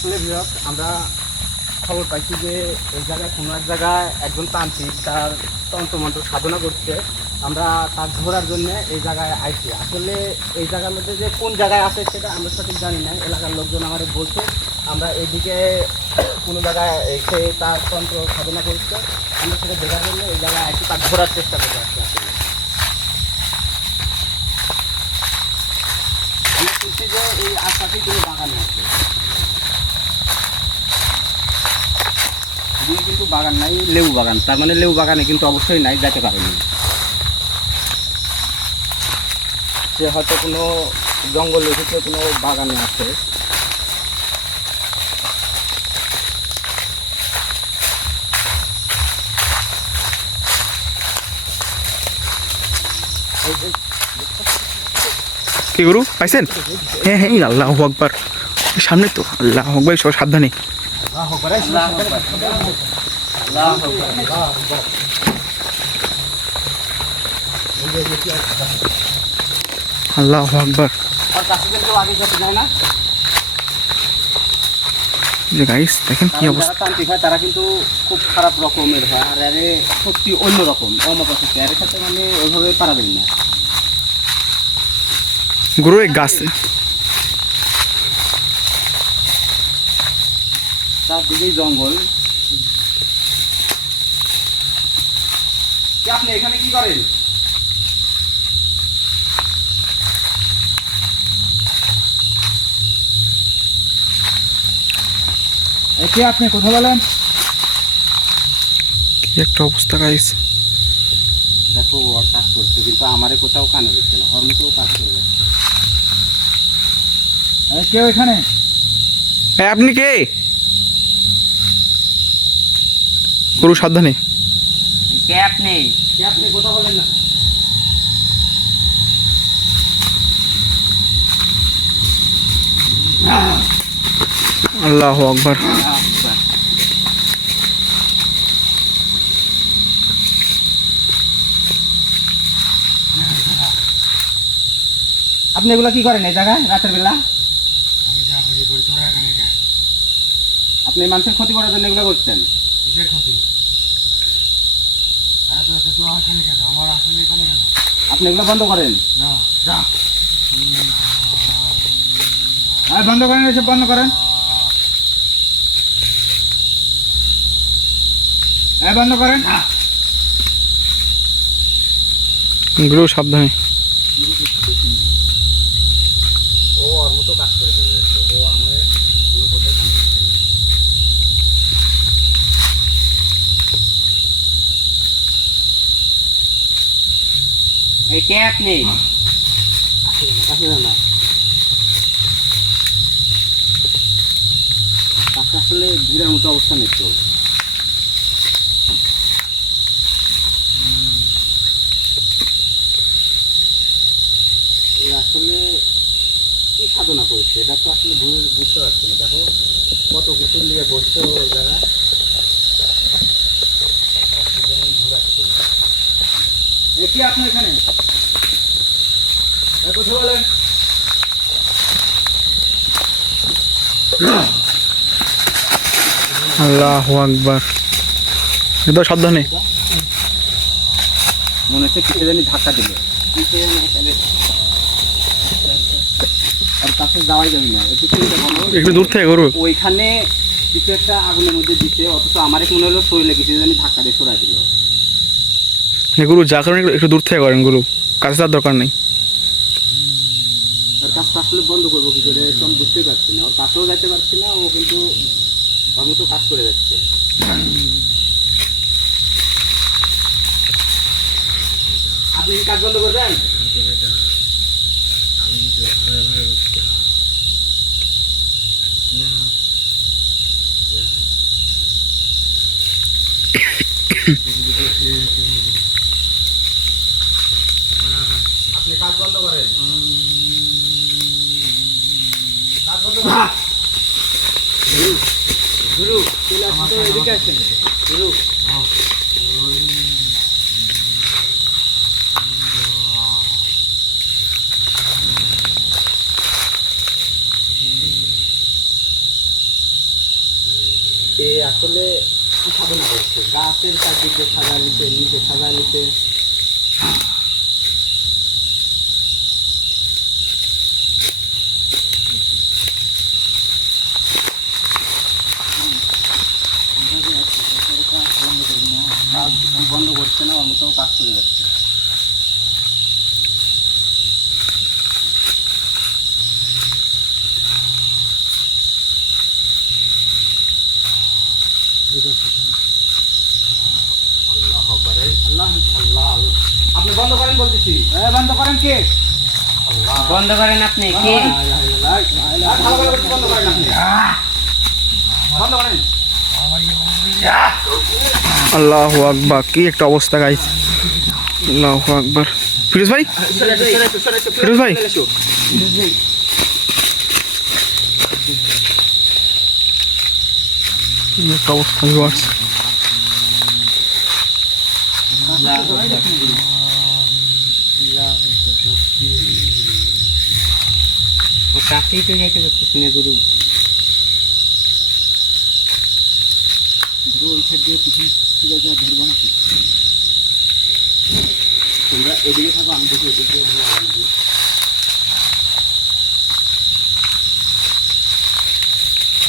আসলে বিভাগ আমরা খবর পাইছি যে এই জায়গায় কোনো এক জায়গায় একজন তান্ত্রিক তার তন্ত্রমন্ত্র সাধনা করছে। আমরা তার ধরার জন্য এই জায়গায় আইছি। আসলে এই জায়গার মধ্যে যে কোন জায়গায় আছে সেটা আমরা সঠিক জানি না। এলাকার লোকজন আমাদের বলছে, আমরা এইদিকে কোনো জায়গায় এসে তার তন্ত্র সাধনা করছে। আমরা সেটা দেখার জন্য এই জায়গায় আইছি, তার ধরার চেষ্টা করে আসছি আসলে যে এই আশপাশেই কোনো বাগানে আছে এদিকে কিন্তু বাগান নাই লেবু বাগান। তার মানে লেবু বাগানে কিন্তু অবশ্যই নাই যেতে পারেনি। সে হয়তো কোনো জঙ্গলের ভিতরে কোনো বাগানে আছে। কি গুরু পাইছেন? হ্যাঁ হ্যাঁ আল্লাহ আকবার। সামনে তো আল্লাহ আকবার সব সাবধানে। আল্লাহ আকবার, আর যে গাইস দেখেন কি অবস্থা। তান্ত্রিক হয় তারা কিন্তু খুব খারাপ রকমের হয় আর এরে সত্যি অন্যরকম শক্তি এর সাথে মানে ওইভাবে পারাবেন না। গুরু এই গাছ। চারদিকেই জঙ্গল। আপনি এখানে কি করেন? আপনি? কথা বলেন। কি একটা অবস্থা গাইস দেখো ওর কাজ করছে কিন্তু আমারে কোথাও কানে দিচ্ছে না ওর মতো কাজ করে যাচ্ছে। কেউ এখানে আপনি কে? গুরু সাবধানে। কে আপনি কে আপনি কথা বলেন না। আল্লাহ আকবার। আপনি এগুলো কি করেন এই জায়গায় রাতের বেলা? আমি যা করি করি তোরা এখানে কে? আপনি মানুষের ক্ষতি করার জন্য এগুলো করছেন কিসের ক্ষতি আরে তো তুই এখানে কেন আমার আসলে এখানে কেন আপনি এগুলো বন্ধ করেন। না যা। আরে বন্ধ করেন এসব বন্ধ করেন। এই বন্ধ করেন। গুরু সাবধানে ও ওর মতো কাজ করে চলে যাচ্ছে ও আমার কোনো কোথায় কাজ করছে না এই কে আপনি? কাছে আসলে ভিড়ের মতো অবস্থা নেই তো। আসলে কি সাধনা করছে? এটা তো আসলে বুঝতে পারছি না। দেখো, কত কিছু নিয়ে বসছে যারা। এখানে? কথা বলেন আল্লাহ আকবার। এতো সাবধানে। মনে হচ্ছে কিছু জানি ধাক্কা দিল। আর কাছে যাওয়াই যাবে না। একটু দূর থেকে ওইখানে কিছু একটা আগুনের মধ্যে দিতে অথচ আমার মনে হলো শরীরে কিছু জানি ধাক্কা দিয়ে সরাই দিল। হ্যাঁ, গুরু যা করেন একটু- দূর থেকে করেন গুরু। কাছে তার দরকার নেই। কাজটা আসলে বন্ধ করব কি করে? আমি বুঝতেই পারছি না। ওর কাছেও না ও কিন্তু কাজ করে আপনি কাজ বন্ধ করেন কাজ বন্ধ করেন গুরু চলে আসুন তো এদিকে আসেন গুরু এ আসলে সাধনা করছে? গাছের চারদিকে সাজা নিতে নিচে সাজা নিতে কাজ বন্ধ করছে না ওর মতো কাজ করে যাচ্ছে আল্লাহ আকবার, এই আল্লাহ আল্লাহ আল্লাহ। আপনি বন্ধ করেন বলতেছি এ বন্ধ করেন কে আল্লাহ বন্ধ করেন আপনি, কি? আল্লাহ আকবার, কি একটা অবস্থা গাইছে আল্লাহ আকবার। ফিরোজ ভাই? ফিরোজ ভাই? একটা অবস্থা ভিউয়ার্স ও কাছেই তো যাইতে পারতেছি না গুরু। গুরু ওই সাইড দিয়ে পিছন ঠিক আছে আর ধরবো নাকি? তোমরা এদিকে থাকো আমি দেখি এদিকে হবে নাকি।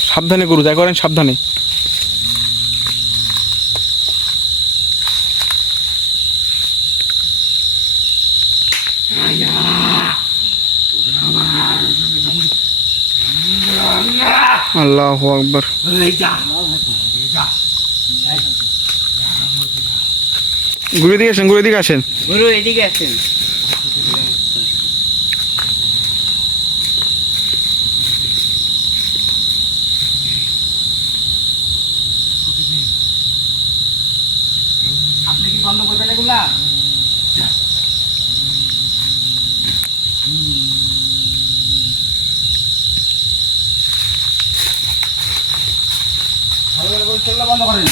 সাবধানে গুরু করেন সাবধানে। আল্লাহ আকবর। ঘুরে দিকে আসেন ঘুরে দিকে আসেন। গুরু এদিকে আসেন আপনি কি বন্ধ করবেন এগুলা ভালো করে বলছি, এগুলা বন্ধ করেন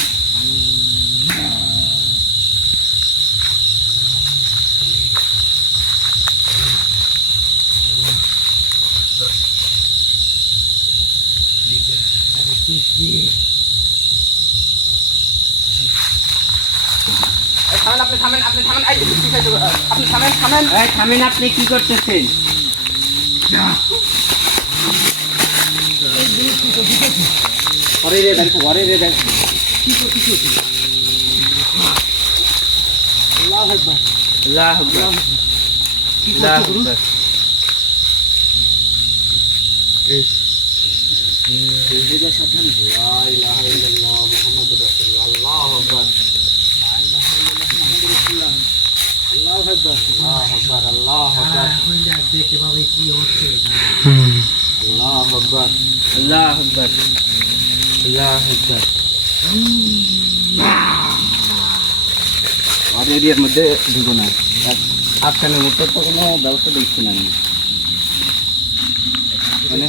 এই থামেন আপনি থামেন আপনি থামেন এই ঠিক আছে, আপনি থামেন থামেন আপনি কি করতেছেন? ঘরে রে দেখো ঘরে রে দেখো। আল্লাহ আকবার। আল্লাহ আকবার। লা ইলাহা ইল্লাল্লাহ মুহাম্মাদুর রাসূলুল্লাহ আল্লাহু আকবার আকবার পাবে কি হচ্ছে আল্লাহু আকবার আর এরিয়ার মধ্যে ঢুকো না আফগানের মধ্যে তো কোনো ব্যবস্থা দেখছি না মানে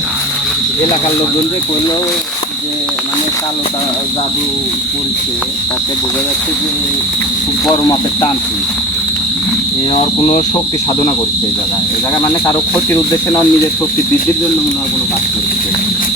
এলাকার লোকজন যে করল যে মানে কালো জাদু করছে তাতে বোঝা যাচ্ছে যে খুব বড় মাপের টানছি ওর কোনো শক্তি সাধনা করছে এই জায়গায়। এই জায়গায় মানে কারও ক্ষতির উদ্দেশ্যে না নিজের শক্তি বৃদ্ধির জন্য মনে হয় কোনো কাজ করছে।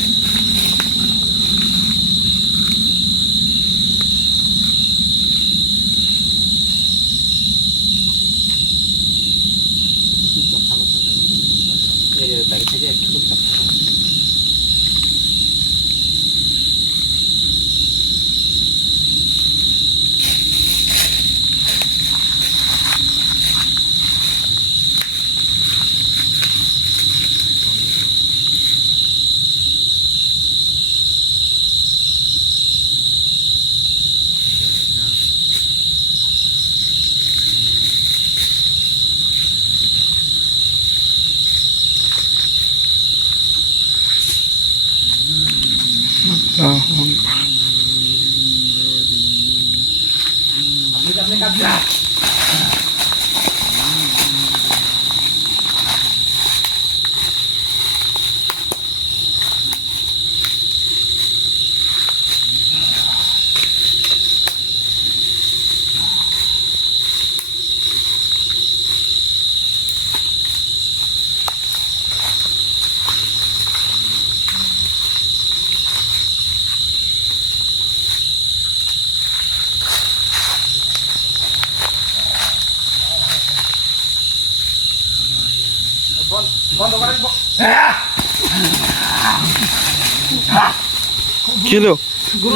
কি হলো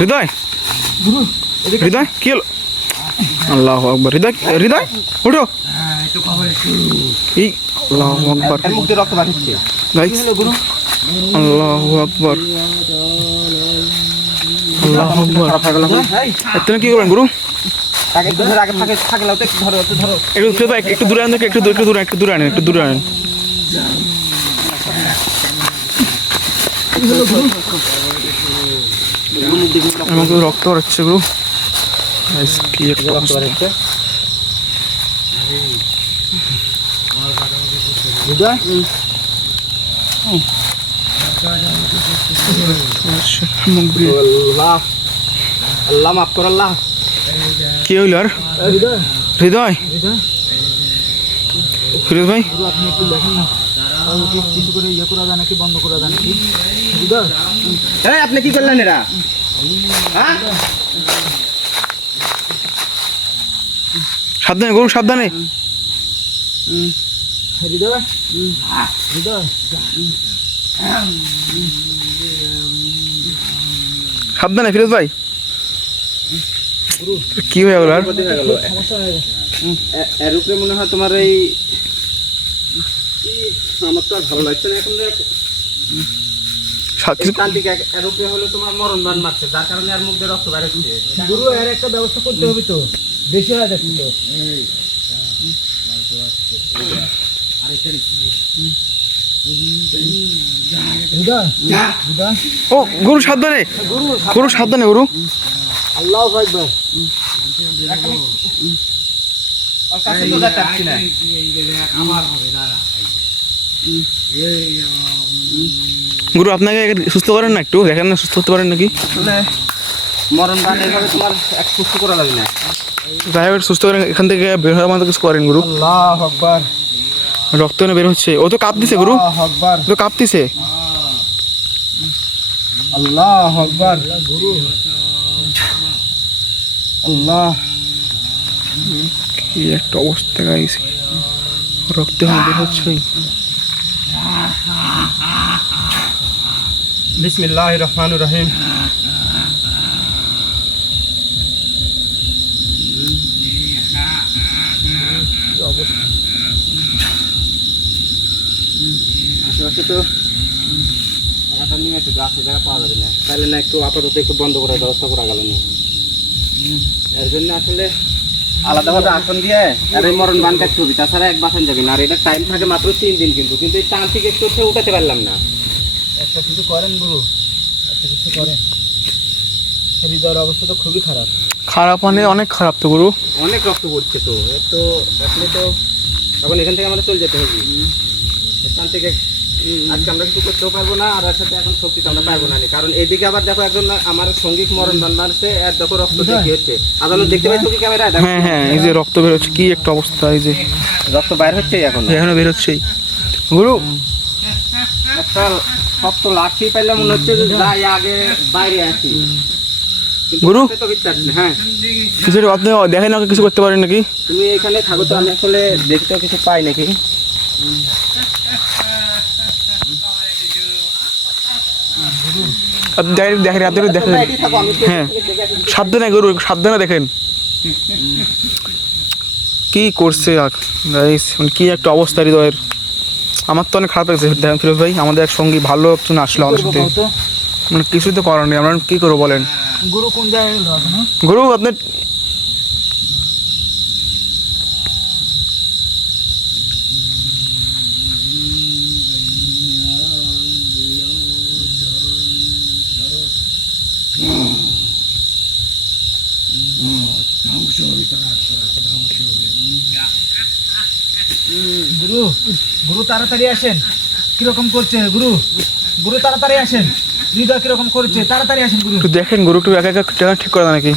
হৃদয়? হৃদয় কি হলো আল্লাহ আকবর। হৃদয় হৃদয় উঠো। এই আল্লাহ আকবর। আল্লাহ আকবর। আল্লাহ আকবর। তুমি কি করবেন গুরু? একটু দূরে একটু দূরে- একটু দূরে একটু দূরে আনেন একটু দূরে আনেন আমাকে রক্ত বেরোচ্ছে গুরু কি একটা আল্লাহ। মাফ কর আল্লাহ। কি হইল আর? হৃদয়। ফিরোজ ভাই? ওকে কিছু করে ইয়ে করা যায় নাকি বন্ধ করা যায় নাকি? এই আপনি কি করলেন এরা? হ্যাঁ? সাবধানে গুরু সাবধানে। হৃদয় হৃদয় সাবধানে ফিরোজ ভাই। কি হয়ে গেল আর? সমস্যা হয়ে গেছে এর উপরে মনে হয় তোমার এই আমার তো আর ভালো লাগছে না। এখন দেখ একটা ব্যবস্থা করতে হবে তো। বেশি হয়ে যাচ্ছে তো। হৃদয় হৃদয় ও গুরু সাবধানে। গুরু সাবধানে গুরু। আল্লাহ আকবার। ওর কাছে তো যেতে পারছি না গুরু আপনাকে সুস্থ করেন না একটু? দেখেন না সুস্থ হতে পারেন নাকি? মরণ বান এইভাবে তোমার এক সুস্থ করা যাবে না। যাই সুস্থ করেন এখান থেকে বের হওয়ার মতো কিছু করেন গুরু। আল্লাহ আকবার। রক্ত বের হচ্ছে। ও তো কাঁপতেছে গুরু। আকবার। তো কাঁপতেছে। আল্লাহ আকবার। গুরু আল্লাহ। কি একটা অবস্থা গাইছে। রক্ত বের হচ্ছে বিসমিল্লাহ রহমান রহিম আশেপাশে একটু জায়গা পাওয়া যাবে না তাহলে না একটু আপাতত একটু বন্ধ করার ব্যবস্থা করা গেল না এর জন্য আসলে আলাদাভাবে আসন দিয়ে আর এই মরণ বান কাটতে হবে তাছাড়া এক বাসন যাবে না। আর এটা টাইম থাকে মাত্র তিন দিন কিন্তু। কিন্তু এই থেকে একটু উঠে উঠাতে পারলাম না। একটা কিছু করেন গুরু একটা কিছু করেন। হৃদয়ের অবস্থা তো খুবই খারাপ। খারাপ মানে অনেক খারাপ তো গুরু। অনেক রক্ত পড়ছে তো এর তো আসলে তো এখন এখান থেকে আমাদের চলে যেতে হবে। এখান থেকে আজকে আমরা কিছু করতেও পারব না আর এর সাথে এখন শক্তি তো আমরা পারব না। কারণ এদিকে আবার দেখো একজন আমার সংগীত মরণ বান মারছে আর দেখো রক্ত কি হচ্ছে। আদালত দেখতে পাচ্ছ কি ক্যামেরায়? দেখো। হ্যাঁ হ্যাঁ এই যে রক্ত বের হচ্ছে কি একটা অবস্থা এই যে। রক্ত বাইর হচ্ছে এখন। এখনও বের হচ্ছেই। গুরু। একটা শক্ত লাঠি পাইলে মনে হচ্ছে যে যাই আগে বাইরে আসি গুরু? তো হ্যাঁ। কিছু আপনি দেখেন না কিছু করতে পারেন নাকি? তুমি এখানে থাকো তো আমি আসলে দেখতে কিছু পাই নাকি? দেখেন আপনি দেখেন হ্যাঁ। সাবধানে গুরু সাবধানে দেখেন। কি করছে আর গাইস মানে কি একটা অবস্থা হৃদয়ের। আমার তো অনেক খারাপ লাগছে। দেখেন ফিরোজ ভাই আমাদের এক সঙ্গী ভালো একজন আসলো আমাদের সাথে। মানে কিছুই তো করার নেই। আমরা কি করব বলেন? গুরু কোন জায়গায়? গুরু আপনার তাড়াতাড়ি আসেন। কীরকম করছে গুরু? গুরু তাড়াতাড়ি আসেন। হৃদয় কীরকম করছে? তাড়াতাড়ি আসেন গুরু। একটু দেখেন গুরু একটু একা একা ঠিক করে নাকি?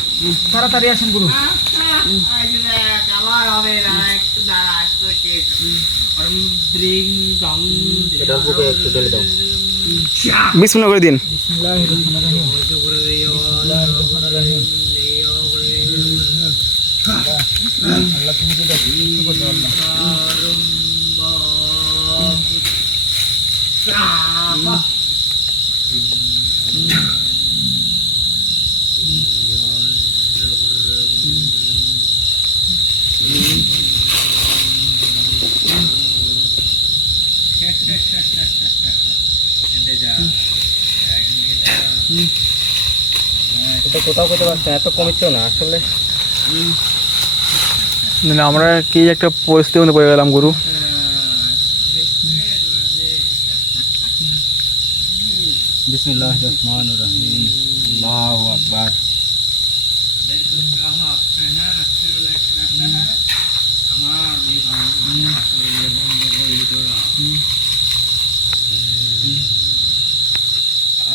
তাড়াতাড়ি আসেন গুরু। বিসমিল্লাহ করে দিন। আল্লাহ তুমি এটা কোথাও করতে এত না আসলে। আমরা কি একটা পরিস্থিতির মধ্যে পড়ে গেলাম গুরু। বিসমিল্লাহ রহমান রহিম আল্লাহ আকবার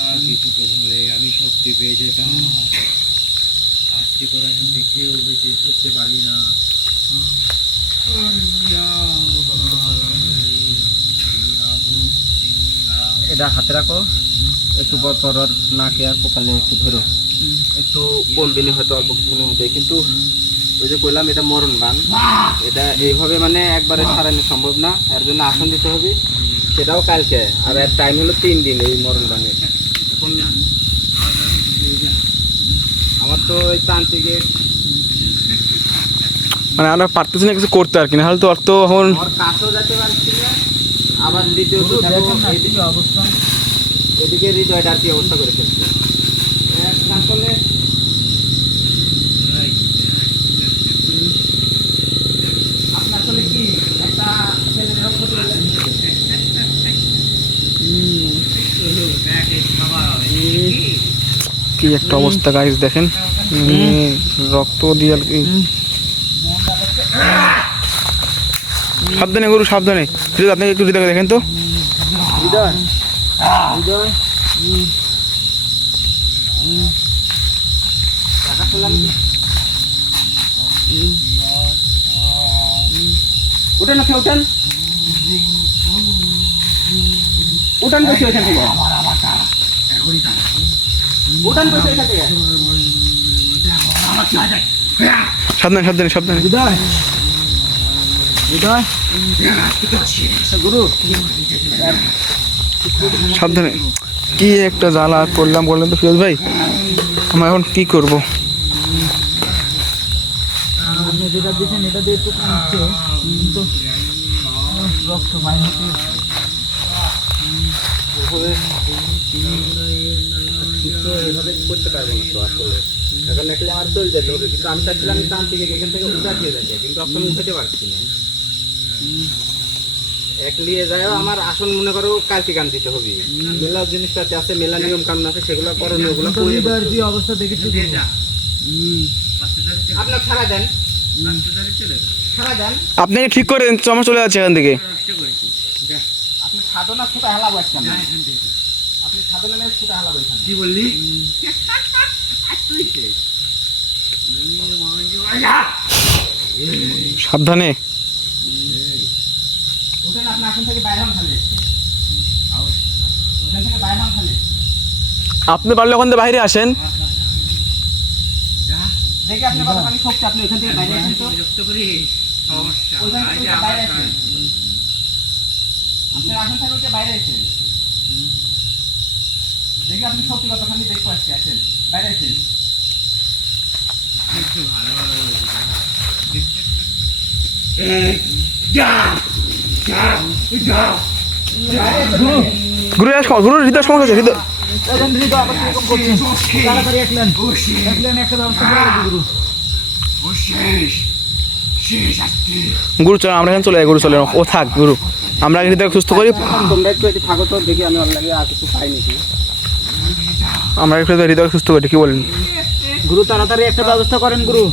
আর কিছু তো হলে আমি শক্তি পেয়ে যেতাম আজকে তোরা এখন দেখেও বেঁচে থাকতে পারি না এটা হাতে রাখো। একটু পর পর নাকে আর কপালে একটু ধরো। একটু কমবিনি হয়তো অল্প কিছুক্ষণের মধ্যে কিন্তু ওই যে কইলাম এটা মরণ বান এটা এইভাবে মানে একবারে সারানো সম্ভব না এর জন্য আসন দিতে হবে। সেটাও কালকে আর এর টাইম হলো তিন দিন এই মরণ বানের এখন আমার তো ওই তান্ত্রিকের মানে আমরা পারতেছি না কিছু করতে আর কি নাহলে তো অর্থ এখন আমার কাছেও যেতে পারছি না আবার দ্বিতীয়ত দেখো এদিকে হৃদয়টা আর কি অবস্থা করে ফেলছে। আপনার আসলে কি? একটা ছেলের কি অবস্থা গাইস দেখেন। রক্ত দিয়ে সাবধানে গরু সাবধানে। আপনাকে একটু হৃদয় দেখেন তো। হৃদয়? উঠেন না উঠেন উঠান বসে ওইখান থেকে উঠান বসে ওইখান থেকে সাবধানে সাবধানে সাবধানে হৃদয় হৃদয় গুরু সাবধানে। কি একটা জ্বালা করলাম বললেন তো ফিরোজ ভাই? আমরা এখন কি করব? আপনি যেটা দিয়েছেন এটা দিয়ে একটু কমছে। কিন্তু রক্ত বাইর এভাবে করতে পারব না তো আসলে। এখন একটা আমার চলে যেতে হবে কিন্তু আমি চাচ্ছিলাম টান থেকে এখান থেকে উঠা দিয়ে যাচ্ছে কিন্তু এখন উঠাতে পারছি না। এক যায়ও আমার আসন মনে করো কালকে গান দিতে হবে। মেলা জিনিসপাতি আছে মেলা নিয়ম কানুন আছে সেগুলো করণীয়গুলো কিন্তু হৃদয়ের যে অবস্থা দেখেছি। আপনার ছাড়া দেন। ছাড়া আপনি ঠিক করে দেন, চলে যাচ্ছে এখান থেকে। আপনি সাধনা ছুটা হেলাবো আপনি সাধনা নিয়ে হেলাবো কি বললি? সাবধানে উঠেন আপনি আসন থেকে বাইরে হন খালি ওখান থেকে বাইরে হন খালি আপনি পারলে ওখান থেকে বাইরে আসেন। দেখি আপনি শক্তি আপনি ওখান থেকে বাইরে আসেন তো। বিরক্ত করি সমস্যা ওইখান আজ থেকে আবার বাইরে আসেন। আপনার আসন থেকে উঠে বাইরে আসেন। দেখি আপনি শক্তি কতখানি দেখতে পাচ্ছি আসেন। বাইরে আসেন। ভালো ভালো গুরু আস- গুরুর হৃদয় করে গুরু গুরু আমরা এখানে চলে যাই গুরু চলে ও থাক গুরু। আমরা হৃদয় সুস্থ করি। তোমরা একটু থাকো তো দেখি আমি আর কিছু পাই নাকি। আমরা একটু হৃদয় সুস্থ করি কি বলেন? গুরু তাড়াতাড়ি একটা ব্যবস্থা করেন গুরু।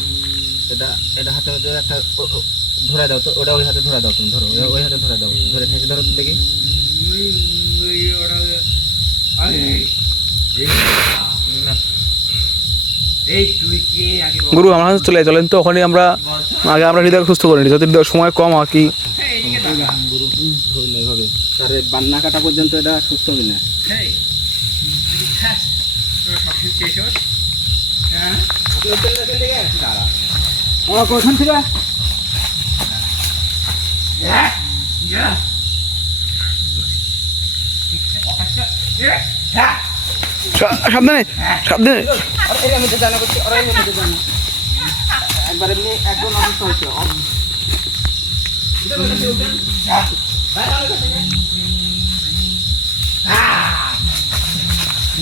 এটা এটা হাতে মধ্যে একটা ধরে দাও তো ওটা ওই হাতে ধরে দাও তুমি ধরো ওই- হাতে ধরে দাও ধরে ঠেকে ধরো তো দেখি এই তুই কে গুরু আমরা চলে চলেন তো ওখানে আমরা আগে আমরা হৃদয় সুস্থ করে নিই যদি সময় কম হয় কি না হবে তারে বান্না কাটা পর্যন্ত এটা সুস্থ হবে না হ্যাঁ? ও কোথান থেকে সাবধানে সাবধানে। একবার এমনি একজন অসুস্থ হয়েছে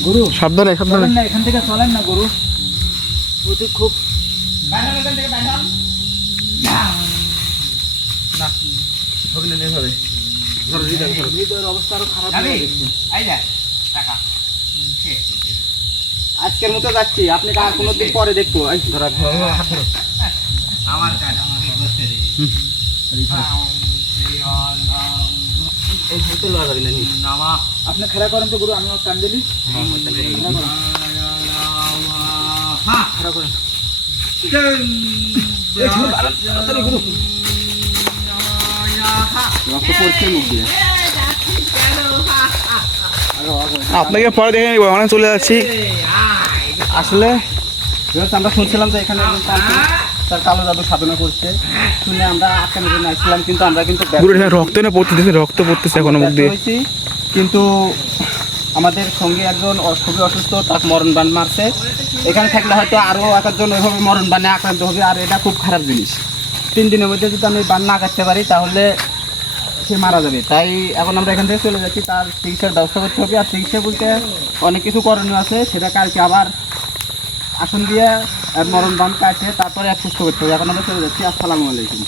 গুরু সাবধানে সাবধানে চলেন না এখান থেকে চলেন না গুরু। প্রতি খুব হবে না নেই হবে। ধরো হৃদয় ধরো। হৃদয়ের অবস্থা আরও খারাপ হয়ে গেছে। টাকা। আজকের মতো যাচ্ছি আপনি আর কোনো দিন পরে দেখব। এই ধরো হাত আমার কাজ আমাকে করতে দে। আপনি খেলা করেন তো গুরু আমি ওর টান দিলি। হ্যাঁ। করেন। আপনাকে পরে দেখে নিবো আমরা চলে যাচ্ছি। আসলে আমরা শুনছিলাম যে এখানে তার কালো জাদু সাধনা করছে শুনে আমরা আটকানোর জন্য আসছিলাম কিন্তু আমরা কিন্তু রক্ত না পড়তেছে রক্ত পড়তেছে এখনও মুখ দিয়ে। কিন্তু আমাদের সঙ্গে একজন খুবই অসুস্থ, তার মরণ বান মারছে। এখানে থাকলে হয়তো আরও এক একজন ওইভাবে মরণ বানে আক্রান্ত হবে, আর এটা খুব খারাপ জিনিস। তিন দিনের মধ্যে যদি আমি বান না কাটতে পারি, তাহলে সে মারা যাবে। তাই এখন আমরা এখান থেকে চলে যাচ্ছি, তার চিকিৎসার ব্যবস্থা করতে হবে। আর চিকিৎসা বলতে অনেক কিছু করণীয় আছে, সেটা কালকে আবার আসন দিয়ে মরণ বান কাটে, তারপরে সুস্থ করতে হবে। এখন আমরা চলে যাচ্ছি, আসসালামু আলাইকুম।